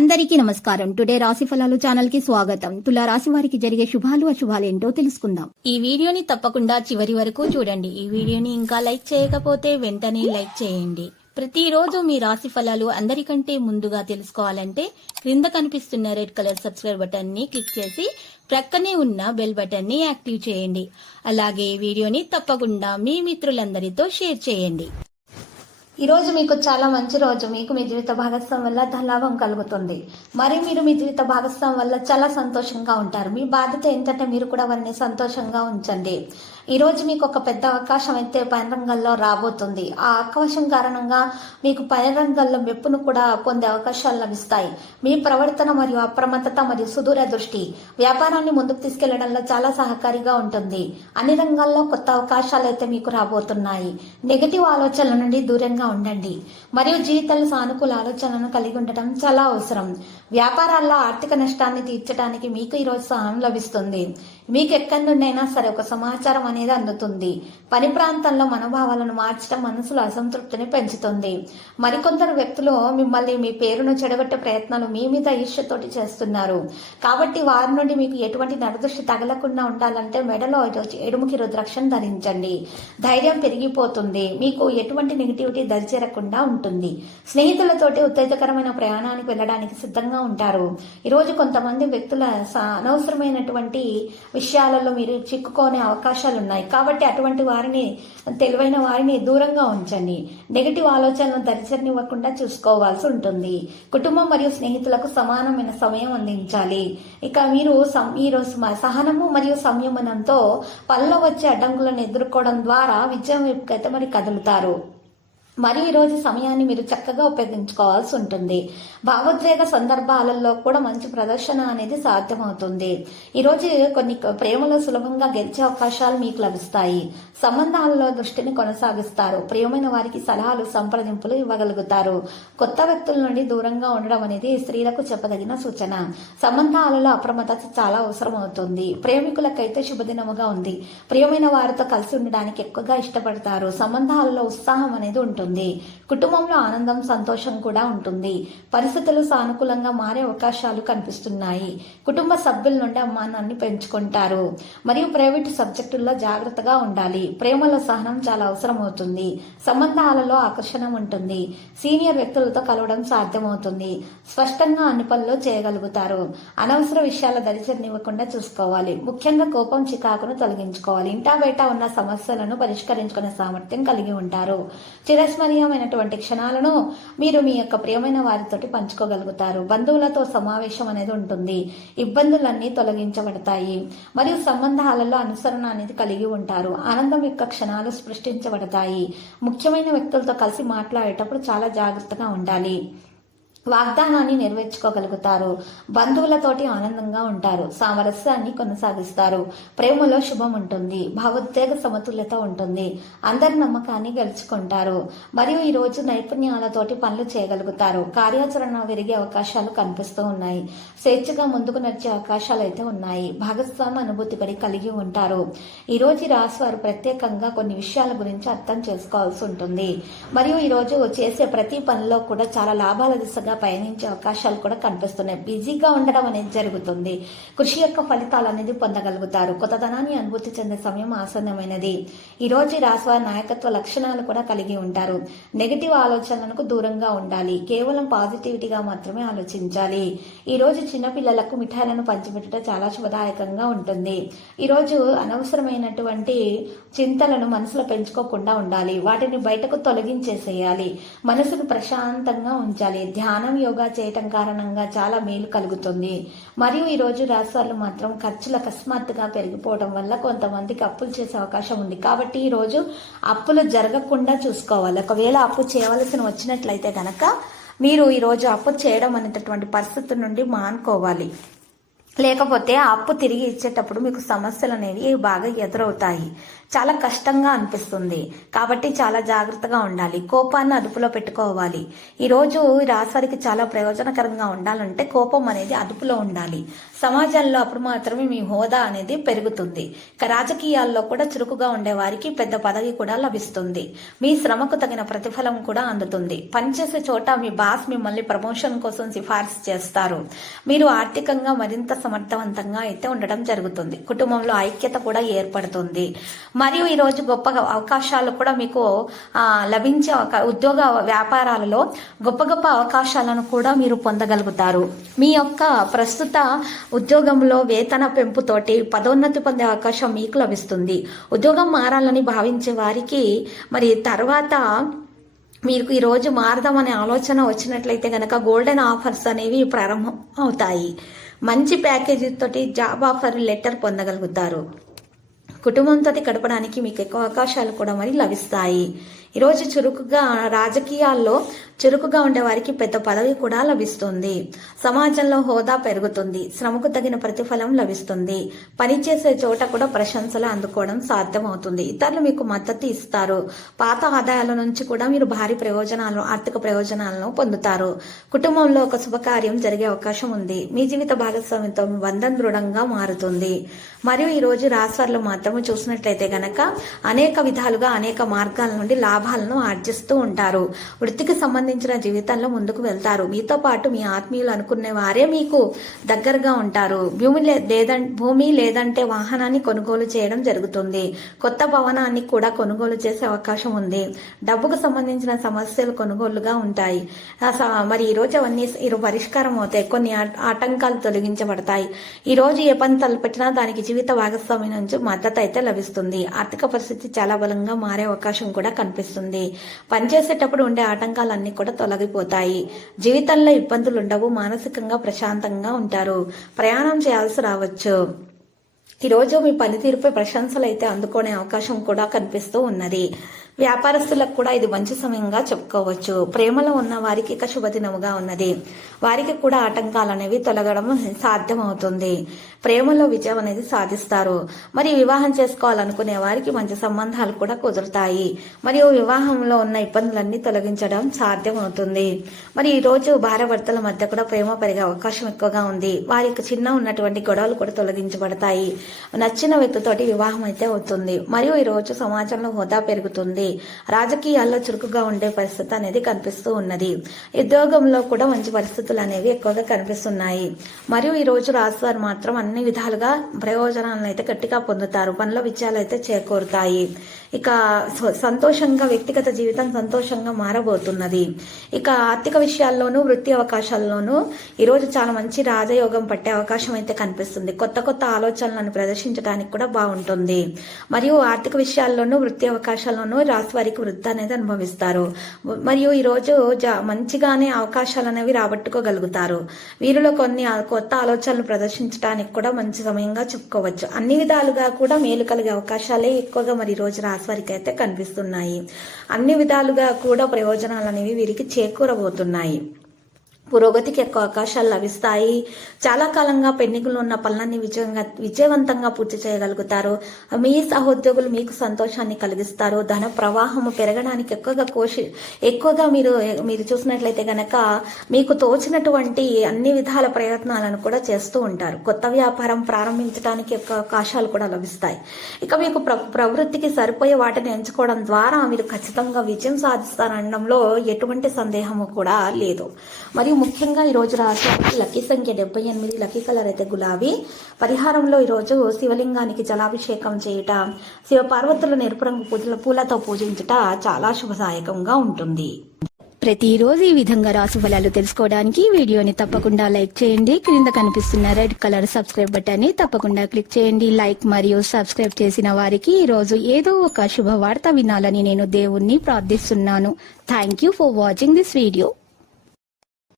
అందరికీ నమస్కారం. టుడే రాశి ఫలాలు ఛానల్ కి స్వాగతం. తులా రాశి వారికి జరిగే శుభాలు అశుభాలు ఏంటో తెలుసుకుందాం. ఈ వీడియోని తప్పకుండా చివరి వరకు చూడండి. ఈ వీడియోని ఇంకా లైక్ చేయకపోతే వెంటనే లైక్ చేయండి. ప్రతిరోజు మీ రాశి ఫలాలు అందరికంటే ముందుగా తెలుసుకోవాలంటే క్రింద కనిపిస్తున్న రెడ్ కలర్ సబ్స్క్రైబ్ బటన్ ని క్లిక్ చేసి ప్రక్కనే ఉన్న బెల్ బటన్ ని యాక్టివ్ చేయండి. అలాగే వీడియోని తప్పకుండా మీ మిత్రులందరితో షేర్ చేయండి. ఈ రోజు మీకు చాలా మంచి రోజు. మీకు మీ జీవిత భాగస్వామి వల్ల ధనలాభం కలుగుతుంది. మరి మీరు మీ జీవిత భాగస్వామి వల్ల చాలా సంతోషంగా ఉంటారు. మీ బాధ్యత ఏంటంటే మీరు కూడా వారిని సంతోషంగా ఉంచండి. ఈ రోజు మీకు ఒక పెద్ద అవకాశం అయితే పని రంగంలో రాబోతుంది. ఆ అవకాశం కారణంగా మీకు పని రంగంలో మెప్పును కూడా పొందే అవకాశాలు లభిస్తాయి. మీ ప్రవర్తన మరియు అప్రమత్తత మరియు సుదూర దృష్టి వ్యాపారాన్ని ముందుకు తీసుకెళ్లడంలో చాలా సహకారిగా ఉంటుంది. అన్ని రంగాల్లో కొత్త అవకాశాలు అయితే మీకు రాబోతున్నాయి. నెగటివ్ ఆలోచనల నుండి దూరంగా ఉండండి మరియు జీవితంలో సానుకూల ఆలోచనలను కలిగి ఉండటం చాలా అవసరం. వ్యాపారాల్లో ఆర్థిక నష్టాన్ని తీర్చడానికి మీకు ఈ రోజు సహాయం లభిస్తుంది. మీకు ఎక్కడి నుండైనా సరే ఒక సమాచారం అనేది అందుతుంది. పని ప్రాంతంలో మనోభావాలను మార్చడం మనసులో అసంతృప్తిని పెంచుతుంది. మరికొందరు వ్యక్తులు మిమ్మల్ని మీ పేరును చెడగొట్టే ప్రయత్నాలు మీ మీద ఈర్ష్యతోటి చేస్తున్నారు. కాబట్టి వారి నుండి మీకు ఎటువంటి నరదృష్టి తగలకుండా ఉండాలంటే మెడలో ఎడుముకి రుద్రాక్షను ధరించండి. ధైర్యం పెరిగిపోతుంది. మీకు ఎటువంటి నెగిటివిటీ దరిచేరకుండా ఉంటుంది. స్నేహితులతోటి ఉత్తేజకరమైన ప్రయాణానికి వెళ్ళడానికి సిద్ధంగా ఉంటారు. ఈరోజు కొంతమంది వ్యక్తుల అనవసరమైనటువంటి విషయాలలో మీరు చిక్కుకునే అవకాశాలు ఉన్నాయి. కాబట్టి అటువంటి వారిని, తెలివైన వారిని దూరంగా ఉంచండి. నెగిటివ్ ఆలోచనలను దరిచరనివ్వకుండా చూసుకోవాల్సి ఉంటుంది. కుటుంబం మరియు స్నేహితులకు సమానమైన సమయం అందించాలి. ఇక మీరు ఈరోజు సహనము మరియు సంయమనంతో పనిలో వచ్చే అడ్డంకులను ఎదుర్కోవడం ద్వారా విజయం వైపుకైతే మరి కదులుతారు. మరియు ఈరోజు సమయాన్ని మీరు చక్కగా ఉపయోగించుకోవాల్సి ఉంటుంది. భావోద్వేగ సందర్భాలలో కూడా మంచి ప్రదర్శన అనేది సాధ్యమవుతుంది. ఈరోజు కొన్ని ప్రేమలో సులభంగా గెలిచే అవకాశాలు మీకు లభిస్తాయి. సంబంధాలలో దృష్టిని కొనసాగిస్తారు. ప్రియమైన వారికి సలహాలు, సంప్రదింపులు ఇవ్వగలుగుతారు. కొత్త వ్యక్తుల నుండి దూరంగా ఉండడం అనేది స్త్రీలకు చెప్పదగిన సూచన. సంబంధాలలో అప్రమత్తత చాలా అవసరం అవుతుంది. ప్రేమికులకైతే శుభదినముగా ఉంది. ప్రియమైన వారితో కలిసి ఉండడానికి ఎక్కువగా ఇష్టపడతారు. సంబంధాలలో ఉత్సాహం అనేది ఉంటుంది. కుటుంబంలో ఆనందం, సంతోషం కూడా ఉంటుంది. పరిస్థితులు సానుకూలంగా మారే అవకాశాలు కనిపిస్తున్నాయి. కుటుంబ సభ్యుల నుండి అమ్మానాన్ని పెంచుకుంటారు. మరియు ప్రైవేటు సబ్జెక్టుల్లో జాగ్రత్తగా ఉండాలి. ప్రేమలో సహనం చాలా అవసరం అవుతుంది. సంబంధాలలో ఆకర్షణ ఉంటుంది. సీనియర్ వ్యక్తులతో కలవడం సాధ్యమవుతుంది. స్పష్టంగా అన్ని పనులు చేయగలుగుతారు. అనవసర విషయాల దరిచరనివ్వకుండా చూసుకోవాలి. ముఖ్యంగా కోపం, చికాకును తొలగించుకోవాలి. ఇంటా బయట ఉన్న సమస్యలను పరిష్కరించుకునే సామర్థ్యం కలిగి ఉంటారు. చిరస్మరణీయమైనటువంటి క్షణాలను మీరు మీ యొక్క ప్రియమైన వారితోటి పంచుకోగలుగుతారు. బంధువులతో సమావేశం అనేది ఉంటుంది. ఇబ్బందులన్నీ తొలగించబడతాయి మరియు సంబంధాలలో అనుసరణ అనేది కలిగి ఉంటారు. ఆనందం యొక్క క్షణాలు సృష్టించబడతాయి. ముఖ్యమైన వ్యక్తులతో కలిసి మాట్లాడేటప్పుడు చాలా జాగ్రత్తగా ఉండాలి. వాగ్దానాన్ని నెరవేర్చుకోగలుగుతారు. బంధువులతోటి ఆనందంగా ఉంటారు. సామరస్యాన్ని కొనసాగిస్తారు. ప్రేమలో శుభం ఉంటుంది. భావోద్వేగ సమతుల్యత ఉంటుంది. అందరి నమ్మకాన్ని గెలుచుకుంటారు. మరియు ఈ రోజు నైపుణ్యాలతోటి పనులు చేయగలుగుతారు. కార్యాచరణ పెరిగే అవకాశాలు కనిపిస్తూ ఉన్నాయి. స్వేచ్ఛగా ముందుకు నడిచే అవకాశాలు అయితే ఉన్నాయి. భాగస్వామి అనుభూతి కలిగి ఉంటారు. ఈ రోజు రాశి వారు ప్రత్యేకంగా కొన్ని విషయాల గురించి అర్థం చేసుకోవాల్సి ఉంటుంది. మరియు ఈ రోజు చేసే ప్రతి పనిలో కూడా చాలా లాభాల దిశగా పయనించే అవకాశాలు కూడా కనిపిస్తున్నాయి. బిజీగా ఉండడం అనేది జరుగుతుంది. కృషి యొక్క ఫలితాలు అనేది పొందగలుగుతారు. కొత్తదనాన్ని అనుభూతి చెందే సమయం ఆసన్నమైనది. ఈ రోజు రాశివారి నాయకత్వ లక్షణాలు కూడా కలిగి ఉంటారు. నెగిటివ్ ఆలోచనలకు దూరంగా ఉండాలి. కేవలం పాజిటివిటీగా మాత్రమే ఆలోచించాలి. ఈ రోజు చిన్నపిల్లలకు మిఠాయిలను పంచిపెట్టడం చాలా శుభదాయకంగా ఉంటుంది. ఈ రోజు అనవసరమైనటువంటి చింతలను మనసులో పెంచుకోకుండా ఉండాలి. వాటిని బయటకు తొలగించేసేయాలి. మనసును ప్రశాంతంగా ఉంచాలి. ధ్యానం, యోగా చేయటం కారణంగా చాలా మేలు కలుగుతుంది. మరియు ఈ రోజు రాశివాళ్ళు మాత్రం ఖర్చులు అకస్మాత్తుగా పెరిగిపోవడం వల్ల కొంతమందికి అప్పులు చేసే అవకాశం ఉంది. కాబట్టి ఈ రోజు అప్పులు జరగకుండా చూసుకోవాలి. ఒకవేళ అప్పు చేయవలసిన వచ్చినట్లయితే కనుక మీరు ఈ రోజు అప్పు చేయడం అనేటటువంటి పరిస్థితి నుండి మానుకోవాలి. లేకపోతే ఆ అప్పు తిరిగి ఇచ్చేటప్పుడు మీకు సమస్యలు అనేవి బాగా ఎదురవుతాయి. చాలా కష్టంగా అనిపిస్తుంది. కాబట్టి చాలా జాగ్రత్తగా ఉండాలి. కోపాన్ని అదుపులో పెట్టుకోవాలి. ఈరోజు ఈ రాశి వారికి చాలా ప్రయోజనకరంగా ఉండాలంటే కోపం అనేది అదుపులో ఉండాలి. సమాజంలో అప్పుడు మాత్రమే మీ హోదా అనేది పెరుగుతుంది. ఇక రాజకీయాల్లో కూడా చురుకుగా ఉండే వారికి పెద్ద పదవి కూడా లభిస్తుంది. మీ శ్రమకు తగిన ప్రతిఫలం కూడా అందుతుంది. పనిచేసే చోట మీ బాస్ మిమ్మల్ని ప్రమోషన్ కోసం సిఫార్సు చేస్తారు. మీరు ఆర్థికంగా మరింత సమర్థవంతంగా అయితే ఉండడం జరుగుతుంది. కుటుంబంలో ఐక్యత కూడా ఏర్పడుతుంది. మరియు ఈరోజు గొప్ప అవకాశాలు కూడా మీకు లభించే ఉద్యోగ వ్యాపారాలలో గొప్ప గొప్ప అవకాశాలను కూడా మీరు పొందగలుగుతారు. మీ యొక్క ప్రస్తుత ఉద్యోగంలో వేతన పెంపుతోటి పదోన్నతి పొందే అవకాశం మీకు లభిస్తుంది. ఉద్యోగం మారాలని భావించే వారికి మరి తర్వాత మీకు ఈరోజు మారదామనే ఆలోచన వచ్చినట్లయితే గనక గోల్డెన్ ఆఫర్స్ అనేవి ప్రారంభం అవుతాయి. మంచి ప్యాకేజీ తోటి జాబ్ ఆఫర్ లెటర్ పొందగలుగుతారు. కుటుంబంతో గడపడానికి మీకు ఎక్కువ అవకాశాలు కూడా మరి లభిస్తాయి. ఈరోజు చురుకుగా రాజకీయాల్లో చురుకుగా ఉండే వారికి పెద్ద పదవి కూడా లభిస్తుంది. సమాజంలో హోదా పెరుగుతుంది. శ్రమకు తగిన ప్రతిఫలం లభిస్తుంది. పనిచేసే చోట కూడా ప్రశంసలు అందుకోవడం సాధ్యమవుతుంది. ఇతరులు మీకు మద్దతు ఇస్తారు. పాత ఆదాయాల నుంచి కూడా మీరు భారీ ఆర్థిక ప్రయోజనాలను పొందుతారు. కుటుంబంలో ఒక శుభకార్యం జరిగే అవకాశం ఉంది. మీ జీవిత భాగస్వామితో మీ బంధం దృఢంగా మారుతుంది. మరియు ఈరోజు రాశివారులు మాత్రమే చూసినట్లయితే గనక అనేక విధాలుగా అనేక మార్గాల నుండి లాభాలను ఆర్జిస్తూ ఉంటారు. వృత్తికి సంబంధించిన జీవితంలో ముందుకు వెళ్తారు. మీతో పాటు మీ ఆత్మీయులు అనుకునే వారే మీకు దగ్గరగా ఉంటారు. భూమి లేదంటే వాహనాన్ని కొనుగోలు చేయడం జరుగుతుంది. కొత్త భవనాన్ని కూడా కొనుగోలు చేసే అవకాశం ఉంది. డబ్బుకు సంబంధించిన సమస్యలు కొనుగోలుగా ఉంటాయి. మరి ఈ రోజు అవన్నీ పరిష్కారం అవుతాయి. కొన్ని ఆటంకాలు తొలగించబడతాయి. ఈ రోజు ఏ పని తలపెట్టినా దానికి జీవిత భాగస్వామి నుంచి మద్దతు అయితే లభిస్తుంది. ఆర్థిక పరిస్థితి చాలా బలంగా మారే అవకాశం కూడా కనిపిస్తుంది. పనిచేసేటప్పుడు ఉండే ఆటంకాలన్నీ కూడా తొలగిపోతాయి. జీవితంలో ఇబ్బందులు ఉండవు. మానసికంగా ప్రశాంతంగా ఉంటారు. ప్రయాణం చేయాల్సి రావచ్చు. ఈరోజు మీ పనితీరుపై ప్రశంసలు అయితే అందుకునే అవకాశం కూడా కనిపిస్తూ ఉన్నది. వ్యాపారస్తులకు కూడా ఇది మంచి సమయంగా చెప్పుకోవచ్చు. ప్రేమలో ఉన్న వారికి ఇక శుభదినముగా ఉన్నది. వారికి కూడా ఆటంకాలు అనేవి తొలగడం సాధ్యమవుతుంది. ప్రేమలో విజయం అనేది సాధిస్తారు. మరియు వివాహం చేసుకోవాలనుకునే వారికి మంచి సంబంధాలు కూడా కుదురుతాయి. మరియు వివాహంలో ఉన్న ఇబ్బందులన్నీ తొలగించడం సాధ్యమవుతుంది. మరి ఈ రోజు భార్యాభర్తల మధ్య కూడా ప్రేమ పెరిగే అవకాశం ఎక్కువగా ఉంది. వారికి చిన్న ఉన్నటువంటి గొడవలు కూడా తొలగించబడతాయి. నచ్చిన వ్యక్తితోటి వివాహం అయితే అవుతుంది. మరియు ఈ రోజు సమాజంలో హోదా పెరుగుతుంది. రాజకీయాల్లో చురుకుగా ఉండే పరిస్థితి అనేది కనిపిస్తూ ఉన్నది. ఉద్యోగంలో కూడా మంచి పరిస్థితులు అనేవి ఎక్కువగా కనిపిస్తున్నాయి. మరియు ఈ రోజు రాశివారు మాత్రం అన్ని విధాలుగా ప్రయోజనాలను అయితే గట్టిగా పొందుతారు. పనుల విజయాలు అయితే చేకూరుతాయి. ఇక సంతోషంగా వ్యక్తిగత జీవితం సంతోషంగా మారబోతున్నది. ఇక ఆర్థిక విషయాల్లోనూ వృత్తి అవకాశాల్లోనూ ఈరోజు చాలా మంచి రాజయోగం పట్టే అవకాశం అయితే కనిపిస్తుంది. కొత్త కొత్త ఆలోచనలను ప్రదర్శించడానికి కూడా బాగుంటుంది. మరియు ఆర్థిక విషయాల్లోనూ వృత్తి అవకాశాల్లోనూ రాశి వారికి వృద్ధి అనేది అనుభవిస్తారు. మరియు ఈరోజు మంచిగానే అవకాశాలు అనేవి రాబట్టుకోగలుగుతారు. వీరిలో కొన్ని కొత్త ఆలోచనలు ప్రదర్శించడానికి కూడా మంచి సమయంగా చెప్పుకోవచ్చు. అన్ని విధాలుగా కూడా మేలు కలిగే అవకాశాలే ఎక్కువగా మరి రోజు రాశి వారికి అయితే కనిపిస్తున్నాయి. అన్ని విధాలుగా కూడా ప్రయోజనాలు అనేవి వీరికి చేకూరబోతున్నాయి. పురోగతికి ఎక్కువ అవకాశాలు లభిస్తాయి. చాలా కాలంగా పెండింగ్లో ఉన్న పనులన్నీ విజయవంతంగా పూర్తి చేయగలుగుతారు. మీ సహోద్యోగులు మీకు సంతోషాన్ని కలిగిస్తారు. ధన ప్రవాహము పెరగడానికి ఎక్కువగా మీరు చూసినట్లయితే గనక మీకు తోచినటువంటి అన్ని విధాల ప్రయత్నాలను కూడా చేస్తూ ఉంటారు. కొత్త వ్యాపారం ప్రారంభించడానికి ఎక్కువ అవకాశాలు కూడా లభిస్తాయి. ఇక మీకు ప్రవృత్తికి సరిపోయే వాటిని ఎంచుకోవడం ద్వారా మీరు ఖచ్చితంగా విజయం సాధిస్తారనడంలో ఎటువంటి సందేహము కూడా లేదు. మరియు ముఖ్యంగా ఈ రోజు రాశి లక్కీ సంఖ్య 78, లక్కీ కలర్ అయితే గులాబీ. పరిహారంలో ఈరోజు శివలింగానికి జలాభిషేకం చేయుట, శివపార్వతులను ఎరుపు రంగు పూలతో పూజించుట చాలా శుభదాయకంగా ఉంటుంది. ప్రతిరోజు ఈ విధంగా రాశి ఫలాలు తెలుసుకోవడానికి వీడియోని తప్పకుండా లైక్ చేయండి. క్రింద కనిపిస్తున్న రెడ్ కలర్ సబ్స్క్రైబ్ బటన్ ని తప్పకుండా క్లిక్ చేయండి. లైక్ మరియు సబ్స్క్రైబ్ చేసిన వారికి ఈ రోజు ఏదో ఒక శుభవార్త వినాలని నేను దేవుణ్ణి ప్రార్థిస్తున్నాను. Thank you for watching this video.